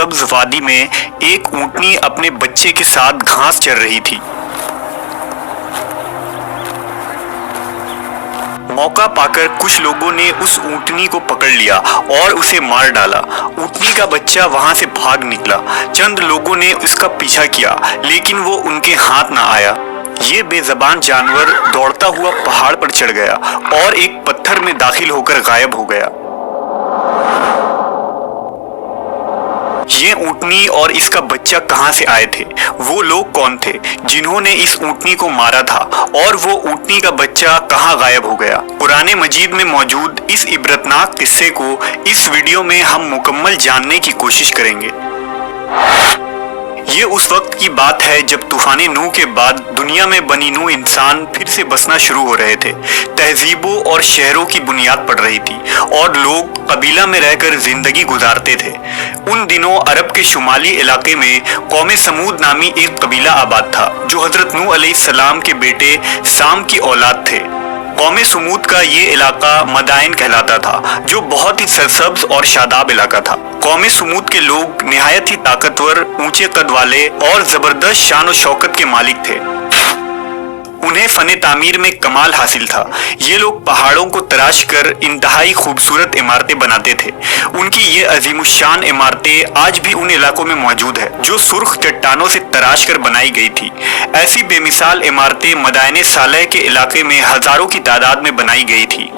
सब्ज वादी में एक ऊंटनी अपने बच्चे के साथ घास चर रही थी। मौका पाकर कुछ लोगों ने उस ऊंटनी को पकड़ लिया और उसे मार डाला। ऊंटनी का बच्चा वहां से भाग निकला। चंद लोगों ने उसका पीछा किया, लेकिन वो उनके हाथ ना आया। ये बेज़बान जानवर दौड़ता हुआ पहाड़ पर चढ़ गया और एक पत्थर में दाखिल होकर गायब हो गया। ये ऊंटनी और इसका बच्चा कहां से आए थे? वो लोग कौन थे जिन्होंने इस ऊंटनी को मारा था? और वो ऊंटनी का बच्चा कहां गायब हो गया? कुरान मजीद में मौजूद इस इबरतनाक किस्से को इस वीडियो में हम मुकम्मल जानने की कोशिश करेंगे। ये उस वक्त की बात है जब तूफान नूह के बाद दुनिया में बनी नूह इंसान फिर से बसना शुरू हो रहे थे। तहजीबों और शहरों की बुनियाद पड़ रही थी और लोग कबीला में रहकर जिंदगी गुजारते थे। उन दिनों अरब के शुमाली इलाके में कौम समूद नामी एक कबीला आबाद था जो हजरत नूह अलैहिस्सलाम के बेटे साम की औलाद थे। कौम समूद का ये इलाका मदाइन कहलाता था, जो बहुत ही सरसब्ज और शादाब इलाका था। कौम समूद के लोग निहायत ही ताकतवर, ऊंचे कद वाले और जबरदस्त शान और शौकत के मालिक थे। उन्हें फन तामीर में कमाल हासिल था। ये लोग पहाड़ों को तराश कर इंतहाई खूबसूरत इमारतें बनाते थे। उनकी ये अजीमुशान इमारतें आज भी उन इलाकों में मौजूद है जो सुर्ख चट्टानों से तराश कर बनाई गई थी। ऐसी बेमिसाल इमारतें मदायने सालेह के इलाके में हजारों की तादाद में बनाई गई थी।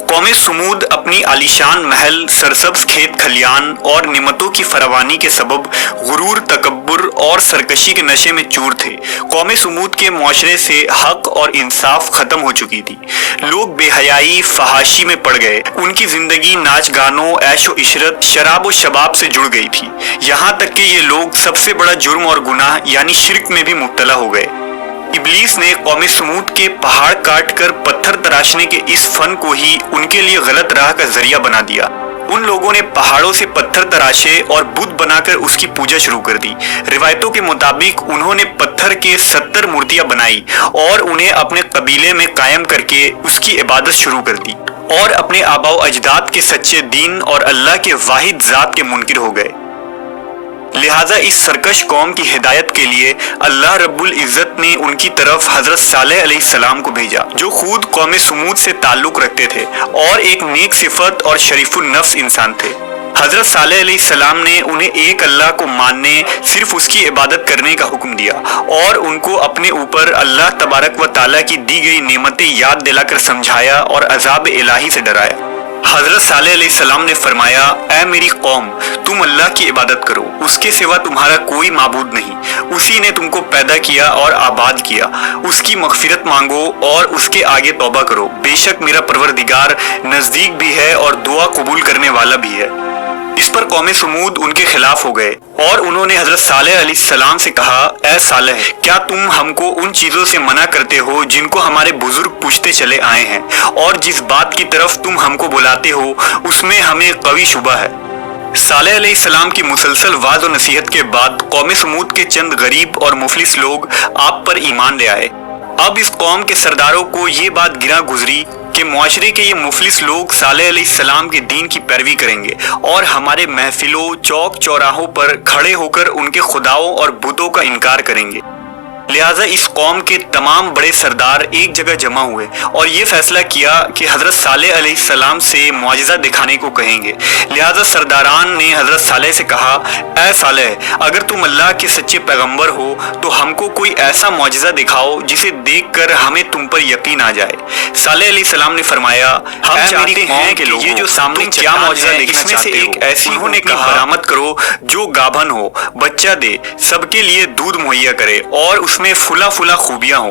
कौम समूद अपनी आलीशान महल, सरसब्ज खेत खलियान और निमतों की फरावानी के सबब गुरूर, तकब्बुर और सरकशी के नशे में चूर थे। कौम समूद के मुआशरे से हक और इंसाफ खत्म हो चुकी थी। लोग बेहयाई, फहाशी में पड़ गए। उनकी जिंदगी नाच गानों, ऐशो इशरत, शराब और शबाब से जुड़ गई थी। यहाँ तक कि ये लोग सबसे बड़ा जुर्म और गुनाह यानी शिर्क में भी मुब्तला हो गए। इब्लीस ने कौम समूद के पहाड़ काट कर पत्थर तराशने के इस फन को ही उनके लिए गलत राह का जरिया बना दिया। उन लोगों ने पहाड़ों से पत्थर तराशे और बुत बनाकर उसकी पूजा शुरू कर दी। रिवायतों के मुताबिक उन्होंने पत्थर के 70 मूर्तियां बनाई और उन्हें अपने कबीले में कायम करके उसकी इबादत शुरू कर दी और अपने आबाओ अजदाद के सच्चे दीन और अल्लाह के वाहिद जात के मुनकिर हो गए। लिहाजा इस सरकश कौम की हिदायत के लिए अल्लाह रब्बुल इज़्ज़त ने उनकी तरफ हजरत सालेह अलैहिस्सलाम को भेजा, जो खुद कौम समूद से ताल्लुक रखते थे और एक नेक सिफत और शरीफुल नफ्स इंसान थे। हजरत सालेह अलैहिस्सलाम ने उन्हें एक अल्लाह को मानने, सिर्फ उसकी इबादत करने का हुक्म दिया और उनको अपने ऊपर अल्लाह तबारक व ताला की दी गई नेमतें याद दिलाकर समझाया और अजाब इलाही से डराया। हजरत सालेह अलैहिस्सलाम ने फरमाया, ऐ मेरी कौम, तुम अल्लाह की इबादत करो, उसके सिवा तुम्हारा कोई माबूद नहीं। उसी ने तुमको पैदा किया और आबाद किया। उसकी मगफिरत मांगो और उसके आगे तौबा करो। बेशक मेरा परवरदिगार नजदीक भी है और दुआ कबूल करने वाला भी है। इस पर कौम समूद उनके खिलाफ हो गए और उन्होंने हजरत सालेह अलैहिस्सलाम से कहा, ऐ सालेह, क्या तुम हमको उन चीजों से मना करते हो जिनको हमारे बुजुर्ग पूछते चले आए हैं, और जिस बात की तरफ तुम हमको बुलाते हो उसमें हमें कवी शुबा है। सालेह अलैहिस्सलाम की मुसलसल वाज और नसीहत के बाद कौम समूद के चंद गरीब और मुफलिस लोग आप पर ईमान ले आए। अब इस कौम के सरदारों को ये बात गिरा गुजरी कि मुआशरे के ये मुफलिस लोग सालेह अलैहिस्सलाम के दीन की पैरवी करेंगे और हमारे महफिलों, चौक चौराहों पर खड़े होकर उनके खुदाओं और बुतों का इनकार करेंगे। लिहाजा इस कौम के तमाम बड़े सरदार एक जगह जमा हुए और ये फैसला किया कि हजरत सालेह अलैहिस्सलाम से मुआजिजा दिखाने को कहेंगे। लिहाजा सरदारान ने हजरत सालेह से कहा, ऐ सालेह, अगर तुम अल्लाह के सच्चे पैगंबर हो तो हमको कोई ऐसा मुआजिजा दिखाओ जिसे देखकर हमें तुम पर यकीन आ जाए। सालेह अलैहिस्सलाम ने फरमाया, हम चाहते हैं कि ये जो सामने क्या मुआजिजा देखना चाहते हो, एक ऐसी उन्होंने कहा बरामद करो जो गाभन हो, बच्चा दे, सबके लिए दूध मुहैया करे और उसमें फुला फुला खूबियां हो।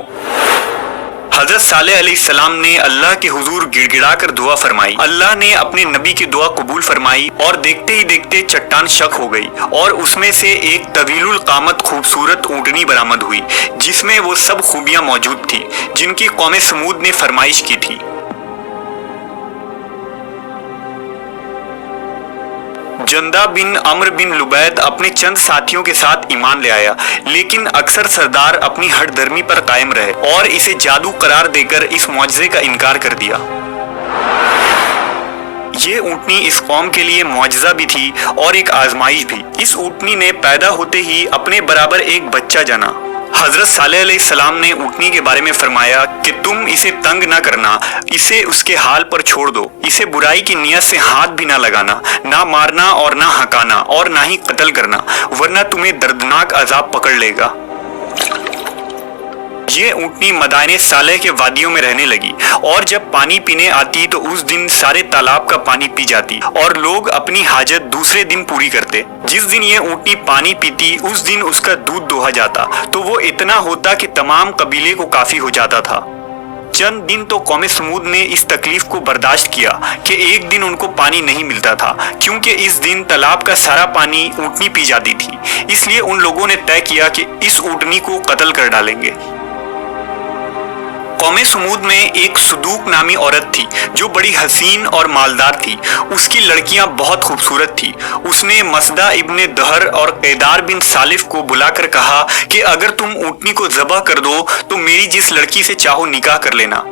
हजरत सालेह अलैहिस्सलाम ने अल्लाह के हुजूर गिड़गिड़ा कर दुआ फरमाई। अल्लाह ने अपने नबी की दुआ कबूल फरमाई और देखते ही देखते चट्टान शक हो गई और उसमें से एक तवीलुल कामत खूबसूरत ऊंटनी बरामद हुई, जिसमें वो सब खूबियां मौजूद थी जिनकी कौम समूद ने फरमाइश की थी। जंदा बिन अम्र बिन लुबैद अपने चंद साथियों के साथ ईमान ले आया, लेकिन अक्सर सरदार अपनी हठधर्मी पर कायम रहे और इसे जादू करार देकर इस मुआजिजे का इनकार कर दिया। یہ اونٹنی اس قوم کے لیے معجزہ بھی تھی اور ایک آزمائش بھی۔ اس اونٹنی نے پیدا ہوتے ہی اپنے برابر ایک بچہ جنا۔ حضرت صالح علیہ السلام نے اونٹنی کے بارے میں فرمایا کہ تم اسے تنگ نہ کرنا، اسے اس کے حال پر چھوڑ دو، اسے برائی کی نیت سے ہاتھ بھی نہ لگانا، نہ مارنا اور نہ ہکانا اور نہ ہی قتل کرنا، ورنہ تمہیں دردناک عذاب پکڑ لے گا۔ یہ اونٹنی مدائن صالح کے وادیوں میں رہنے لگی اور جب پانی پینے آتی تو اس دن سارے تالاب کا پانی پی جاتی اور لوگ اپنی حاجت دوسرے دن پوری کرتے۔ جس دن یہ اونٹنی پانی پیتی اس دن اس کا دودھ دوہا جاتا تو وہ اتنا ہوتا کہ تمام قبیلے کو کافی ہو جاتا تھا۔ چند دن تو قوم سمود نے اس تکلیف کو برداشت کیا کہ ایک دن ان کو پانی نہیں ملتا تھا، کیونکہ اس دن تالاب کا سارا پانی اونٹنی پی جاتی تھی۔ اس لیے ان لوگوں نے طے کیا کہ اس اونٹنی کو قتل کر ڈالیں گے۔ قوم سمود میں ایک صدوق نامی عورت تھی جو بڑی حسین اور مالدار تھی۔ اس کی لڑکیاں بہت خوبصورت تھی۔ اس نے مسدہ ابن دہر اور قیدار بن سالف کو بلا کر کہا کہ اگر تم اونٹنی کو ذبح کر دو تو میری جس لڑکی سے چاہو نکاح کر لینا۔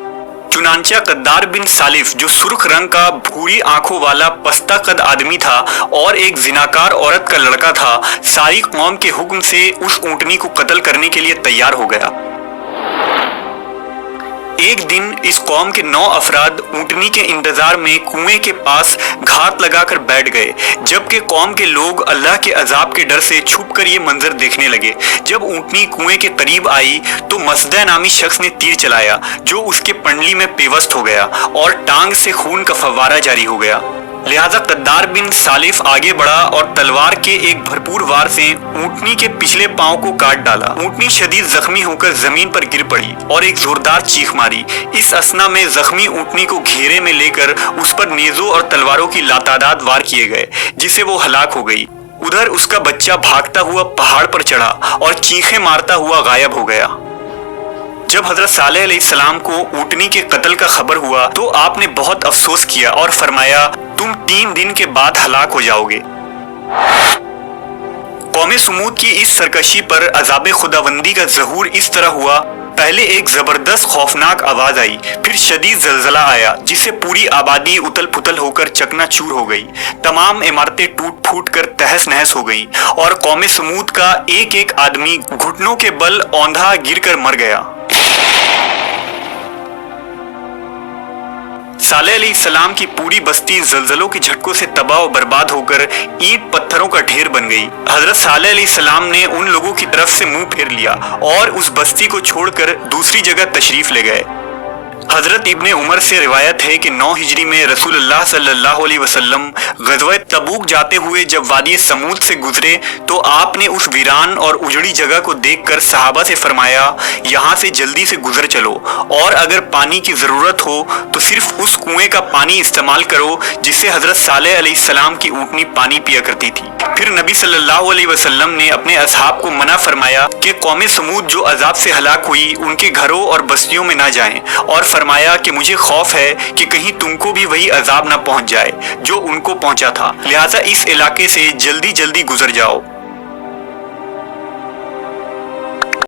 چنانچہ قیدار بن سالف جو سرخ رنگ کا بھوری آنکھوں والا پستہ قد آدمی تھا اور ایک زناکار عورت کا لڑکا تھا، ساری قوم کے حکم سے اس اونٹنی کو قتل کرنے کے لیے تیار ہو گیا۔ ایک دن اس قوم کے 9 افراد اونٹنی کے انتظار میں کنویں کے پاس گھات لگا کر بیٹھ گئے، جبکہ قوم کے لوگ اللہ کے عذاب کے ڈر سے چھپ کر یہ منظر دیکھنے لگے۔ جب اونٹنی کنویں کے قریب آئی تو مسدہ نامی شخص نے تیر چلایا جو اس کے پنڈلی میں پیوست ہو گیا اور ٹانگ سے خون کا فوارہ جاری ہو گیا۔ لہذا قیدار بن سالف آگے بڑھا اور تلوار کے ایک بھرپور وار سے اونٹنی کے پچھلے پاؤں کو کاٹ ڈالا۔ اونٹنی شدید زخمی ہو کر زمین پر گر پڑی اور ایک زوردار چیخ ماری۔ اس اثنا میں زخمی اونٹنی کو گھیرے میں لے کر اس پر نیزوں اور تلواروں کی لاتعداد وار کیے گئے، جس سے وہ ہلاک ہو گئی۔ ادھر اس کا بچہ بھاگتا ہوا پہاڑ پر چڑھا اور چیخیں مارتا ہوا غائب ہو گیا۔ جب حضرت صالح علیہ السلام کو اونٹنی کے قتل کا خبر ہوا تو آپ نے بہت افسوس کیا اور فرمایا تم 3 دن کے بعد ہلاک ہو جاؤ گے۔ قوم سمود کی اس سرکشی پر عذاب خداوندی کا ظہور اس طرح ہوا، پہلے ایک زبردست خوفناک آواز آئی، پھر شدید زلزلہ آیا جس سے پوری آبادی اتل پتل ہو کر چکنا چور ہو گئی، تمام عمارتیں ٹوٹ پھوٹ کر تہس نہس ہو گئیں اور قوم سمود کا ایک ایک آدمی گھٹنوں کے بل اوندھا گر کر مر گیا۔ صالح علیہ السلام کی پوری بستی زلزلوں کے جھٹکوں سے تباہ و برباد ہو کر اینٹ پتھروں کا ڈھیر بن گئی۔ حضرت صالح علیہ السلام نے ان لوگوں کی طرف سے منہ پھیر لیا اور اس بستی کو چھوڑ کر دوسری جگہ تشریف لے گئے۔ حضرت ابن عمر سے روایت ہے کہ 9 ہجری میں رسول اللہ صلی اللہ علیہ وسلم غزوہ تبوک جاتے ہوئے جب وادی سمود سے گزرے تو آپ نے اس ویران اور اجڑی جگہ کو دیکھ کر صحابہ سے فرمایا یہاں سے جلدی سے گزر چلو اور اگر پانی کی ضرورت ہو تو صرف اس کنویں کا پانی استعمال کرو جس سے حضرت صالح علیہ السلام کی اونٹنی پانی پیا کرتی تھی۔ پھر نبی صلی اللہ علیہ وسلم نے اپنے اصحاب کو منع فرمایا کہ قوم سمود جو عذاب سے ہلاک ہوئی ان کے گھروں اور بستیوں میں نہ جائیں، اور فرمایا کہ مجھے خوف ہے کہ کہیں تم کو بھی وہی عذاب نہ پہنچ جائے جو ان کو پہنچا تھا، لہٰذا اس علاقے سے جلدی جلدی گزر جاؤ۔